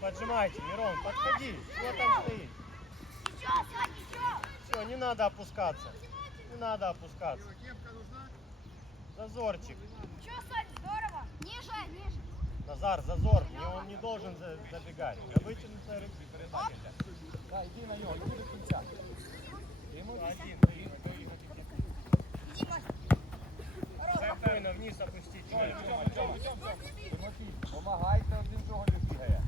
поджимайте, Мирон, подходи. Чего там стоишь? Все, не надо опускаться. Не надо опускаться. Зазорчик. Че, Сань, здорово. Ниже, ниже. Назар, зазор. Не, он не должен за- забегать. Я вытянутая руки передача. Да, йди на нього, йди до кінця. Йому Один. Иди, Маш. Спокойно вниз опустить. Тимофій, помагайте один цього не бігає.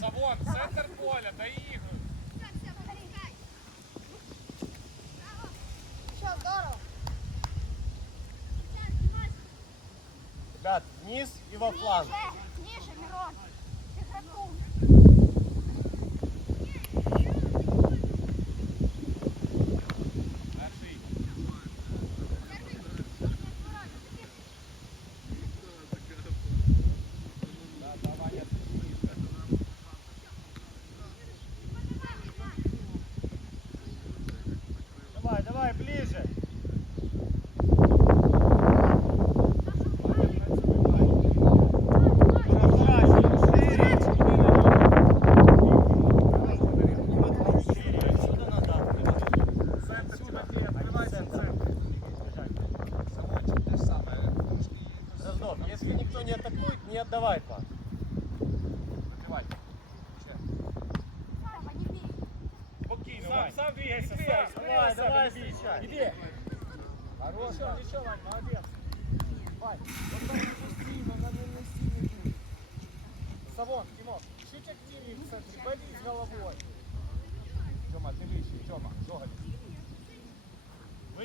Савон, центр поля. Че, здорово. Ребят, вниз и во фланг.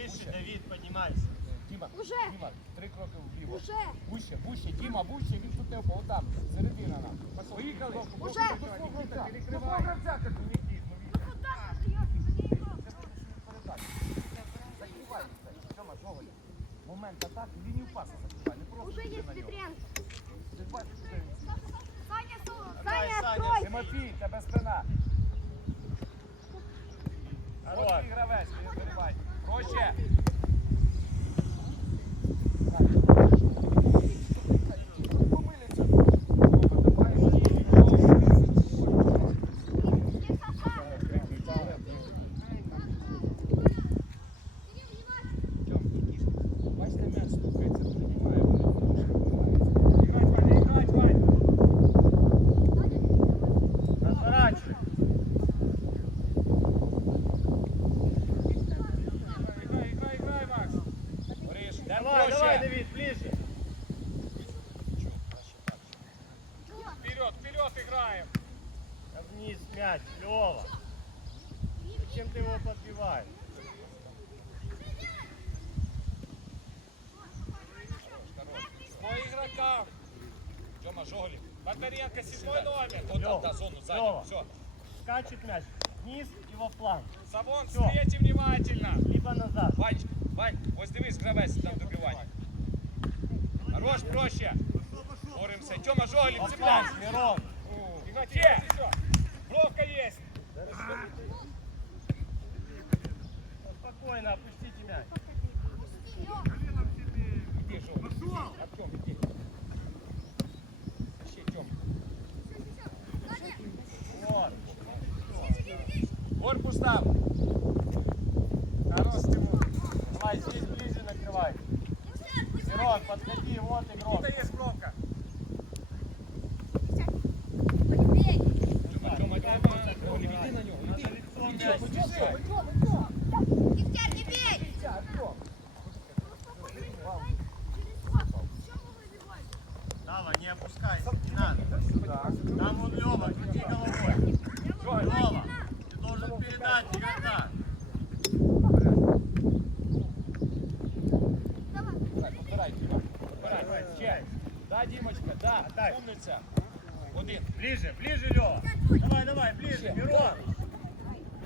Выше, Давид, поднимайся. Діма, Уже. Діма, три кроки вліво. Уже. Вище, вище, Діма, вище, він тут не впав, там, середина нам. Поїхали. Уже. Перекривай. Ну? Мне игрок. Закривай все. Тьома, Момент атаки, лінію паса закривай, не просто Уже нього. Петренко. Ти бачиш, куди він Саня, Саня, Саня. Тимофій, тебе спина. Хорош. От гравець, не зривай. Проще. Бондаренко, седьмой номер. Вот там, да, зону занял. Все. Скачет мяч вниз и во фланг. Савон, Всё. встречи внимательно. Либо назад. Вань, Вань, ось дивись, гравець там добивання. Хорош, проще. Боремося. Тьома, Жоголів, Во цепляй. фланг, Мирон. Тимофей, еще. Бровка есть. Спокойно, опустите мяч. Іди, Там. Хорош, Тимур. Давай, здесь ближе накрывай. Мирон, подходи, вот игрок. Ближе, ближе, Лева. Давай, давай, ближе, Ще. Мирон.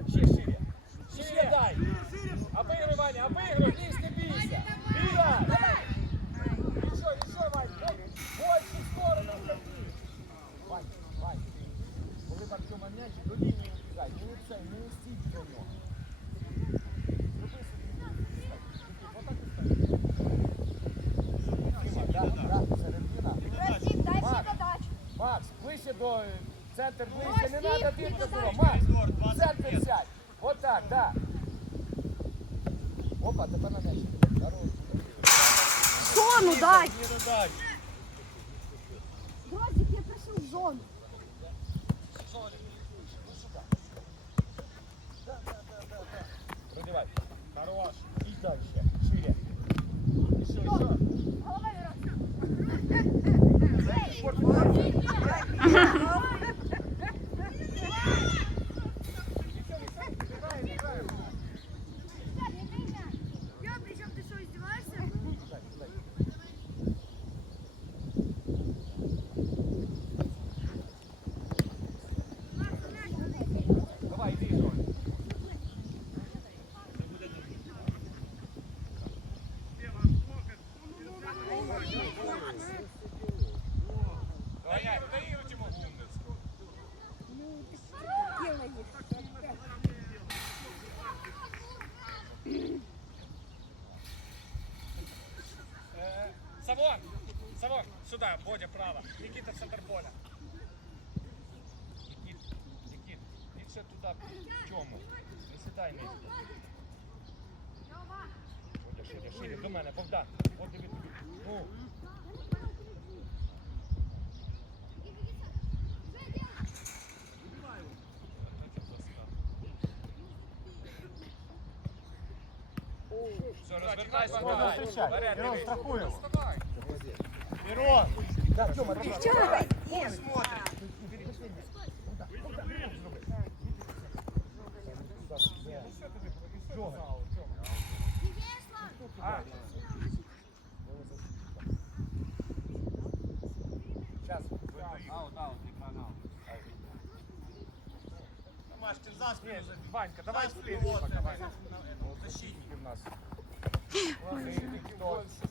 Ще шире. Шире дай. Обыгрывай, Ваня, обыгрывай. Лізь, не бійся. Бігай. Еще, еще, Вань. Больше в сторону ходи. Вань, Вань, ти. Коли в Артема м'яч, до лінії вбігай. Не це, не стій до нього. Ближче до центр ближче, не треба бігти було. Макс, Коридор, в 20 центр сядь. Вот так, да. Опа, тепер на м'яч. Хорош. Зону дай! Грозик, я просил в зону. Сюда, Бодя, право. Никита, центр поля. Нікіт, Нікіт, і ще туди, в чому? Не сідай низько. Бодя, шире, шире, до мене, Богдан. От диви тобі. Ну, все, розвертайся, давай. встречать. Вперед. Да, Тёма, ти Пусть смотрит. Сейчас. Аут, аут, экран аут. Маш, ты за спину забей. Ванька, давай спереди вот, пока, это, Защитник. у нас.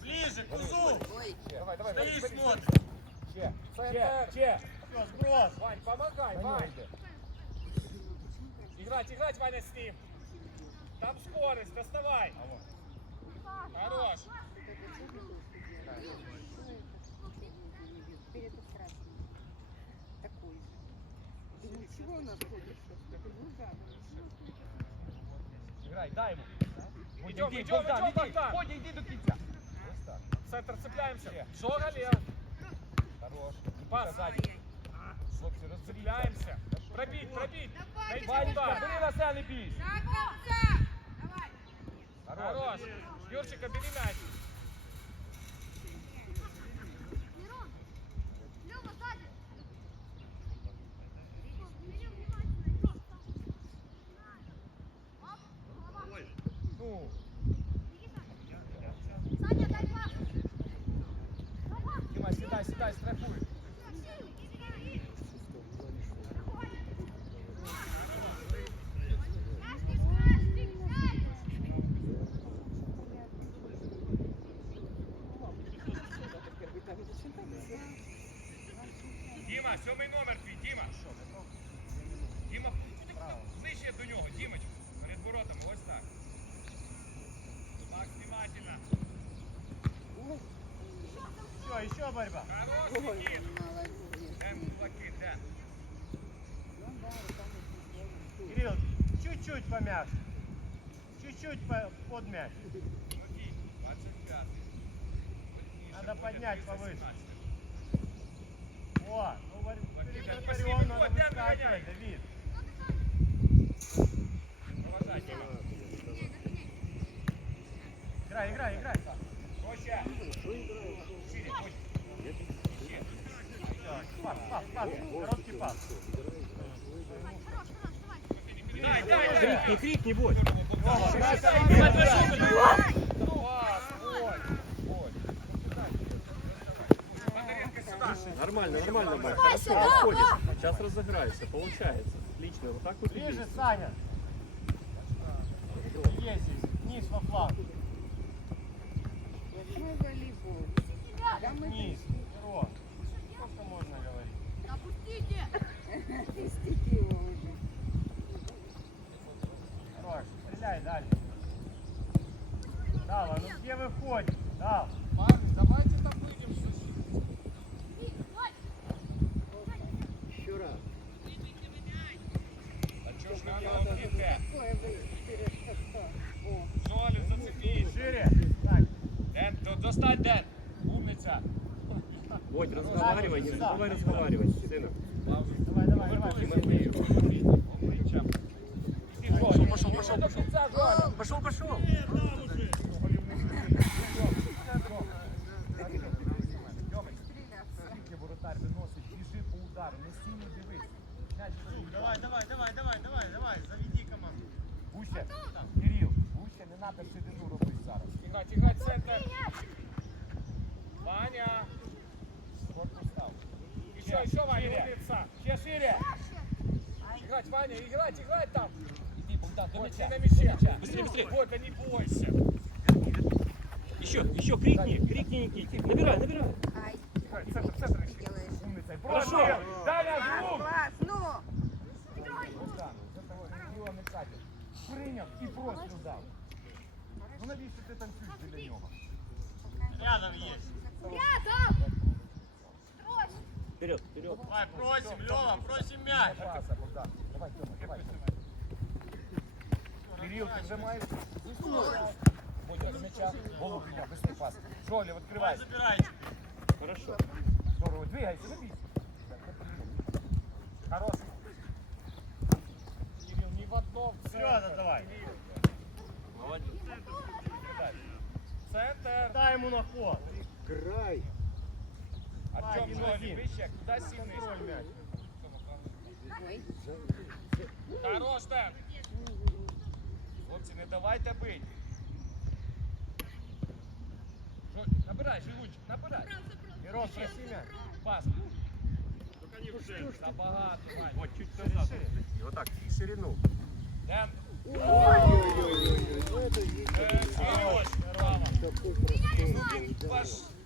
Ближе, к узу. Давай, давай, Стоишь, смотришь. Че, че, че. Все, сброс. Вань, помогай, Вань. Играть, играть, Ваня, с ним. Там скорость, доставай. Хорош. Такой же. Думаю, чего у нас ходит? Ну да. Грай, дай. Бодя, Идем, идем, идем. Богдан. Бодя, йди до кінця Ось так. Центр цепляемся. Ще. Жога лево. Хорош. Пас. Показать. Хлопці, розберіться. Цепляемся. Пробить, пробить. Найди Ванечка, удар. бери на себе, не бійся. Хорош. Юрчика, бери мяч. сідай, сідай, страхуй. Діма, сьомий номер твій, Діма. Діма, ближче до нього, Дімочка. Перед воротами, ось так. Макс, внимательно. Все, еще борьба. Кирилл, чуть-чуть помягче. Чуть-чуть по- под мяч. Окей, 25. Надо поднять повыше. О, ну вратарем надо выскакивать. Давид. Провожай, Дима. Играй, играй, играй. Костя. Шире, Костя. Пас, пас, пас. Короткий пас. Дай, дай, дай. Крикни. Бондаренко сюда. Нормально, нормально. Давай Хорошо, да. Сейчас разыграешься, получается. Отлично, вот так вот Ближе. Саня. Здесь. Вниз во мы Вниз. Мирон. Хорош, стреляй дальше. Дава, ну где вы ходите? Дава. Парни, давайте там выйдем Еще раз. А чё ж вы делаете? Жолик, зацепись. Шире. Дэн, достань, Дэн. Умница. Вот, разговаривай, не забывай разговаривать, сына. Жоль. Пошел, пошел. Скільки воротар виносить, біжи по удару, не стій, не дивись. М'яч тобі. Давай, давай, давай, давай, давай, давай, заведи команду. Гуся, Кирил, Гуся, не треба ширину робити зараз. Іграть, іграть, центр. Ваня. Корпус став. Еще, еще, Ваня, умница. Ще шире. Играть, Ваня, играть, играть там. Іди, Богдан, до Вот м'яча. ты на мяче. Быстрее, быстрее. Вот, да не бойся. Еще, еще крикни, крикни, Никите. Набирай, набирай. Ай, Играть, центр, центр ищи. делаешь. Умниця. І Хорошо. бросив. Даня, Класс, звук. класс, ну. Богдан, це того Кирила не катить. Прийняв і простріл дав. Ну навіщо ти танцюєш біля нього? Рядом есть. Рядом. Трось. Вперед, вперед. Давай, просим, Лева, просим мяч. Паса, Богдан. Давай, Тьома, давай. Кирил, ти вже маєш? Бодя, до м'яча. Голову підняв, весний пас. Жолі, Давай, відкривайся. забирайте. Хорошо. Здорово, двигайся, не бійся. Хорош. Кирилл, не в одном Серьезно, давай. Молодец. Центр. Дай ему на ход. Артем, один. вище, куда сильный? Контроль мяч. Ой. Хорош, Дэн. Хлопці, не давайте бить. Набирай, Жигунчик, набирай. Мирон, проси мяч. Пас. Забагато, Вань. Вот, чуть назад. Вот так, в ширину. Дэн. Право. Ну, Ваш. Богдан, иди сюда, иди сюда. Центр,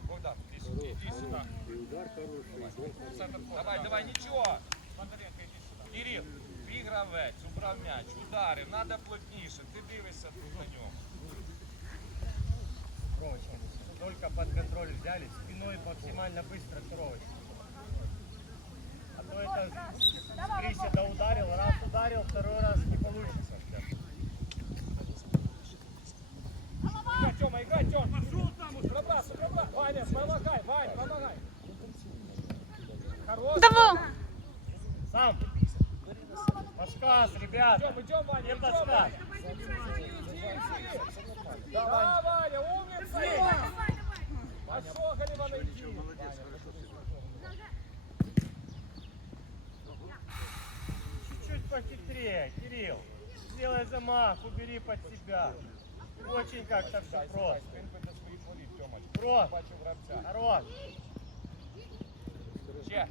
Давай, давай, нічого. Бондаренко, іди сюди. Кирил, твій гравець, убрав м'яч, ударив, треба плотніше. Ти дивишся тут на нього. Ромочка, только под контроль взяли, спиной максимально быстро сровочка. А то это приседа ударил, раз ударил, второй раз Идем, идем, Ваня, идем. Ваня. Да, Ваня, умница. Пошел, Галима, найди. Чуть-чуть похитрее, Кирилл. Сделай замах, убери под себя. Очень как-то все просто. Просто. Хорош. Ще.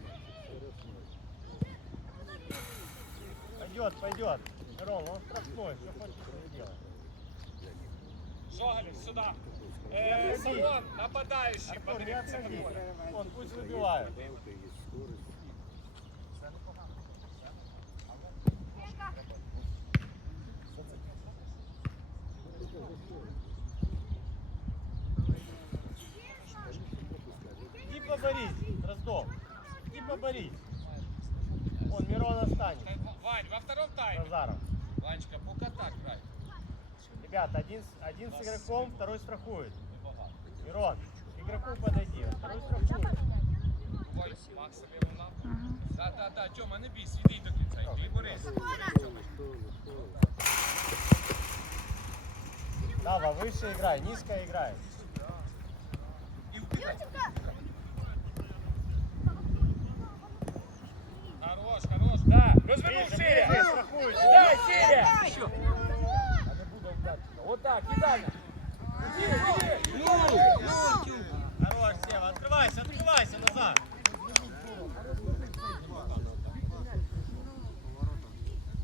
Пойдет, пойдет. Мирон, он штрафной, что хочешь, что и делай. Жогалів, сюди. Е, Салон, нападаючий. Артур, не Подивіться, отходи. такой. Он пусть выбивает. Иди поборись, Дроздов. Иди поборись. Он Мирон останется. Вань, во втором тайме. Назаров. Ванечка, пока так грай. Ребята, один, с- один с игроком, второй страхует. Мирон, к игроку подойди, а второй страхует. Бувай, Макса ліву ногу. Да, да, да, Тьома, не бійся, іди до кінця, іди, борись. Дава, выше играй, низко играй. І вбігай. Хорош, Сева, открывайся, открывайся назад.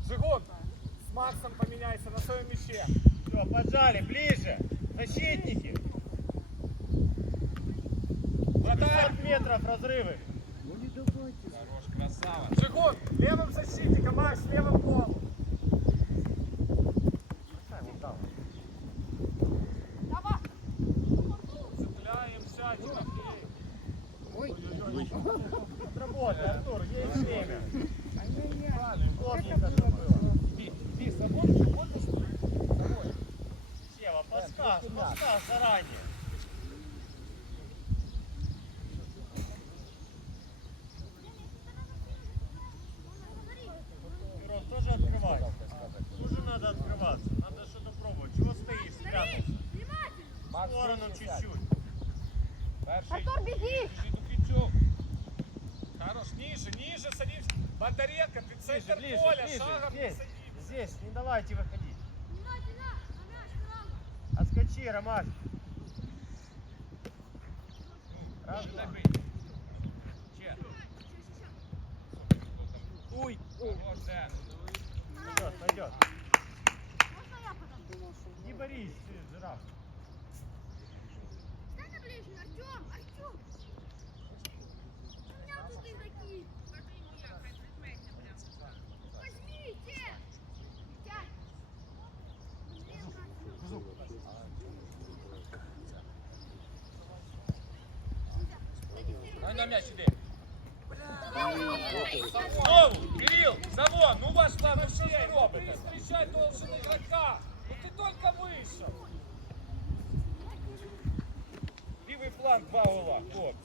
Жигун, с Максом поменяйся на своем мяче. Все, поджали, ближе. Защитники. Вратарь. 50 метров разрывы. Хорош, красава. Жигун, левым защитником, Макс, левым полом. Внимание! Игрок, тоже открывать. Тоже надо открываться. Надо что-то пробовать. Чего стоишь? Спрятайся. В сторону чуть-чуть. Артур, беги! Хорош, ниже, ниже садись. Батарейка, ты центр ближе, поля, ближе, шагом здесь, здесь, не давайте выходить. Отскочи, Ромашка. м'яч іди. Знову, Кирил, Завон, ну ваш план, ну що ви робите? Встречай должен игрока. Ну ти тільки вийшов. Лівий план, два гола, хлопці.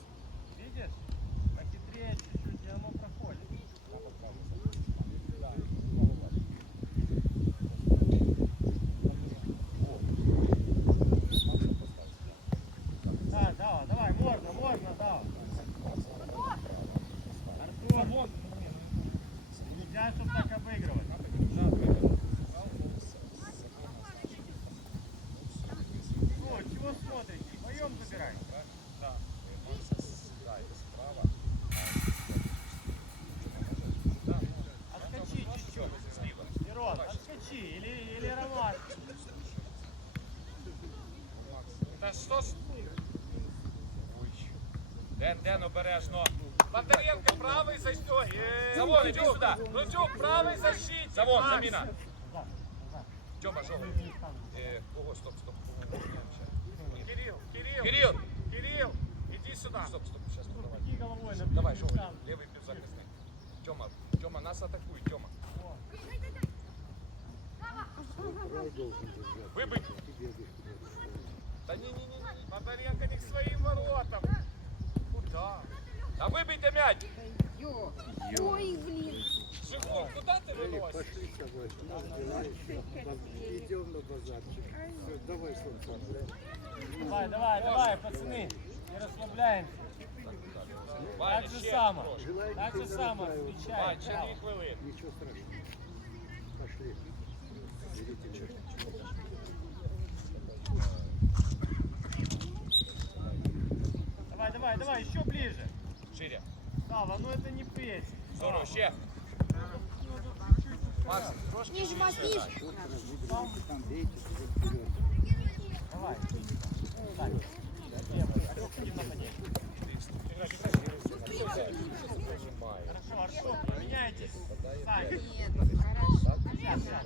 обережно. Бондаренко, правий застёг. Завон, иди сюда. Рудюк, правий защит. Завон, заміна. Назад, назад. Тьома, жовтий. Не стану. Е, Ого, стоп, стоп. Кирилл, Кирилл, Кирилл, Кирилл, иди сюда. стоп, стоп, сейчас Ну, давай. какие головой на Давай, ближний жовтий. стан. Левий півзахисник. Тьома, Тьома, нас атакуй, Тьома. Вибий. Та ні, ні, ні, ні. Бондаренко не Та вибийте м'яч. Ой, блин! Жигун, куди ти виносиш? Пошли с тобой. Идем на базарчик. Всё, давай, солнце. Давай, давай, давай, пацаны. Не расслабляемся. Так же само. Так же само. Браво. дві хвилини. Ничего страшного. Пошли. Берите чек. Давай, давай, давай, еще ближе. Шире. Сава, ну это не песня. Здорово, ще. Макс, трошки вперед. Давай. Нападение. Хорошо, Артур, поменяйтесь. Сань. Сейчас, сейчас.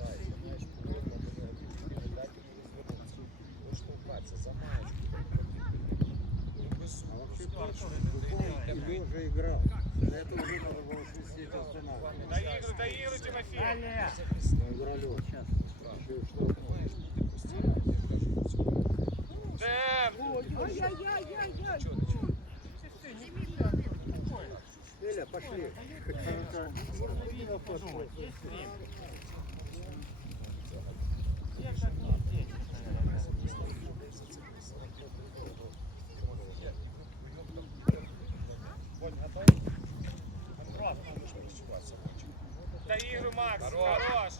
Всё, Артур, это ты делаешь. Ты уже играл. На это уже надо было свистеть останавливать. Доигрывай, доигрывай, Тимофей. Далее. Мы играли вот сейчас. Эля, пошли. Можно видно время. Я как не здесь, наверное. Вот, готов? Просто. Доигрывай, Макс. Хорош. Хорош.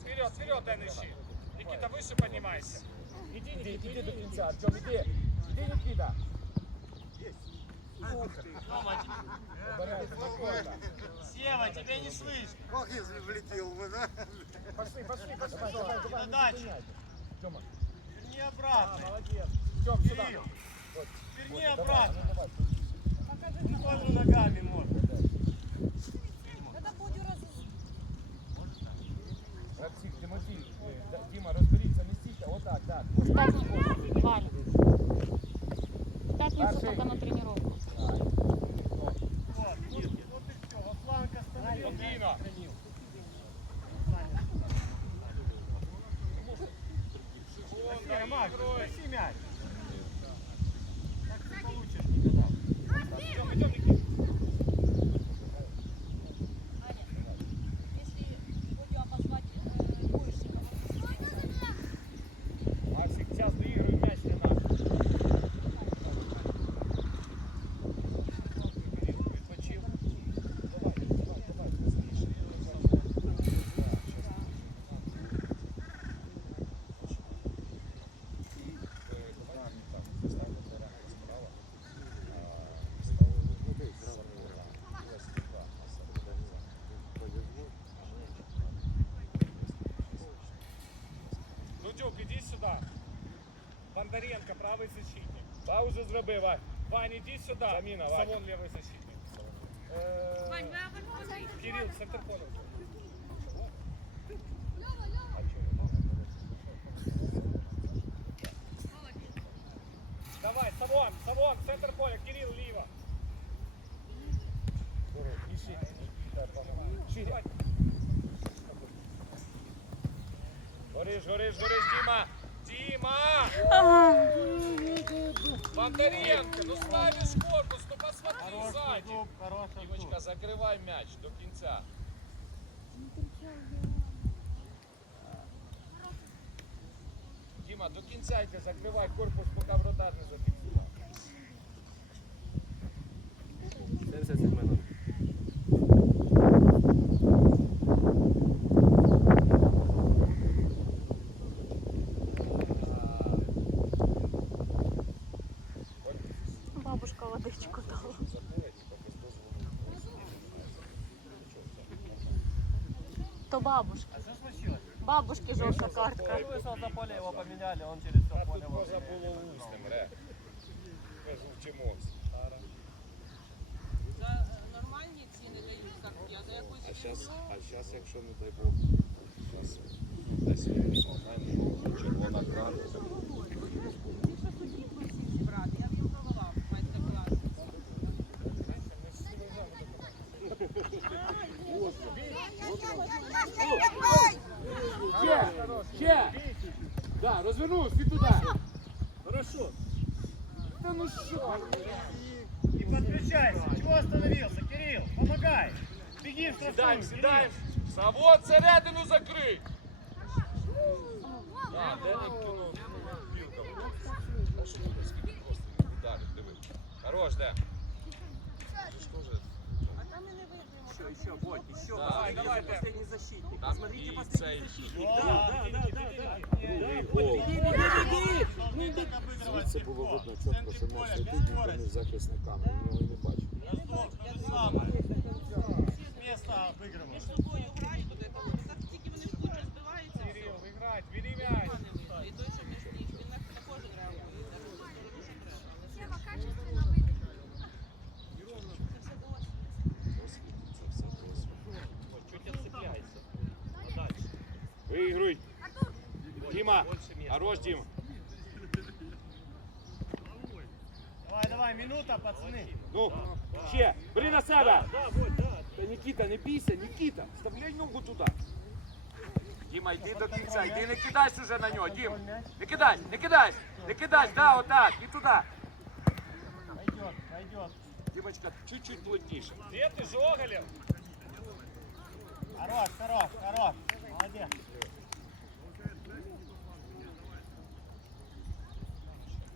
Вперед, вперед, Дэн, ищи. Никита, выше поднимайся. Іди, іди, іди до кінця, Артем, іди. Іди, Нікіта. Обережно, спокійно. Сева, тебя не слышно. Ох, если влетел бы, да? Пошли, пошли, пошли. Давай, Давай, давай, Передача. не зупиняйте. Тьома, Верни обратно. молодець. Тьом, сюди. Кирилл, Вот, верни вот, обратно. Давай, давай. Ну, тоже ногами Тимофій, е, Д- Діма, розберіться, не стійте. Отак, так. Ваня. В пятницу только на тренировку. Вот, вот, вот и защитник. Паузу зроби, Вань. Вань, іди сюди. Заміна, Вань. Савон лівий защитник. Е, Вань, ви обидва Кирил, центр поля. Давай, Савон, Савон, центр поля, Кирил, ліво. Шире. Гориш, гориш, гориш, Діма! Діма! Бондаренко, ну ставишь корпус, ну посмотри Хороший сзади. зуб, хороший Димочка, зуб. закрывай мяч до кінця. Діма, до кінця йди, закривай корпус, поки вратар не зафіксував. 77 То бабушка. А что случилось? Бабушки жовта картка. Он вышел за поле, его поменяли, он через все А поле тут вышел. поза було устим, ре. Кажу, вчимось. За нормальні ціни дають а за якусь А зараз, а зараз, якщо не дай Бог, зараз десь момент, червона картка. Сідаємо, штрафную. сідаємо. Савон, середину закрий. А, де не кинув? Білка. А що ти скільки просто ударив, диви. Хорош, де? Ти ж теж- А там і не вийдемо. Еще, еще, Бодь, еще. Да, Давай, давай, давай, последний защитник. Там Посмотрите, и последний цей. защитник. О, Да, да, да, да, да. Да, Гол. Бодь, беги, беги, беги. Не так обыгрывать Звідси легко. було видно В чітко, центре що поля, м'яч без летить, ніхто скорости. не захисниками, він його і не бачив. Ростов, то же самое. С места обыгрываешь. Між собою грають, тут это от. Так тільки вони в кучу збиваються. і Кирил, все. виграть, бери м'яч. Нема не видно. І той, що між них, він на- також реагує. Даже в ту сторону, що треба. Сева качественно выиграл. Це все досить. Досвід, це все досвід. Чуть отцепляется. Подальше. Вигруй. Діма, Больше места. хорош, Діма. Давай, давай, минута, пацаны. Ну, ще, бери на себе. Да, Бодь, да. Та Нікіта, не бійся, Нікіта, вставляй ногу туди. Діма, йди до кінця, йди не кидайся вже на нього, Дім. Не кидай, не кидай, не кидай, да, отак, і туди. Пойдет, пойдет. Дімочка, чуть-чуть плотніше. Где ты, Жоголев? Хорош, хорош, хорош. Молодец.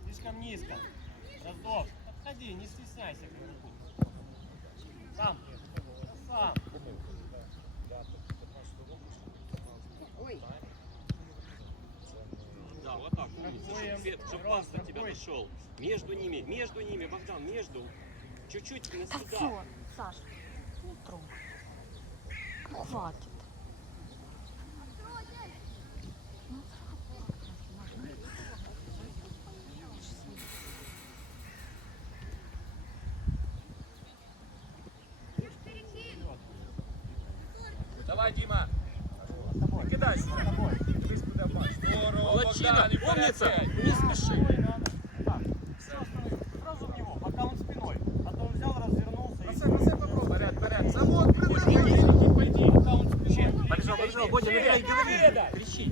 Слишком низко. Ростов, подходи, не стесняйся. говорю. Сам. Сам. Да, вот так. Свет, чтоб Мирон, пас на тебя дошел. Между ними, между ними, Богдан, между. Чуть-чуть на сюда. Саш. Ну, Хватит. Давай, Діма. Не кидайся. Дивись, куди бачиш. Здорово, Молодчина, Цей. Не спеши. Сразу в него, пока он спиной. А то он взял, развернулся на це попробуй, вперед, вперед. Завод, Пойди, придавай. пойди. Пока он спиной. Побежал, побежал, Бодя, набирай, говори. Кричи.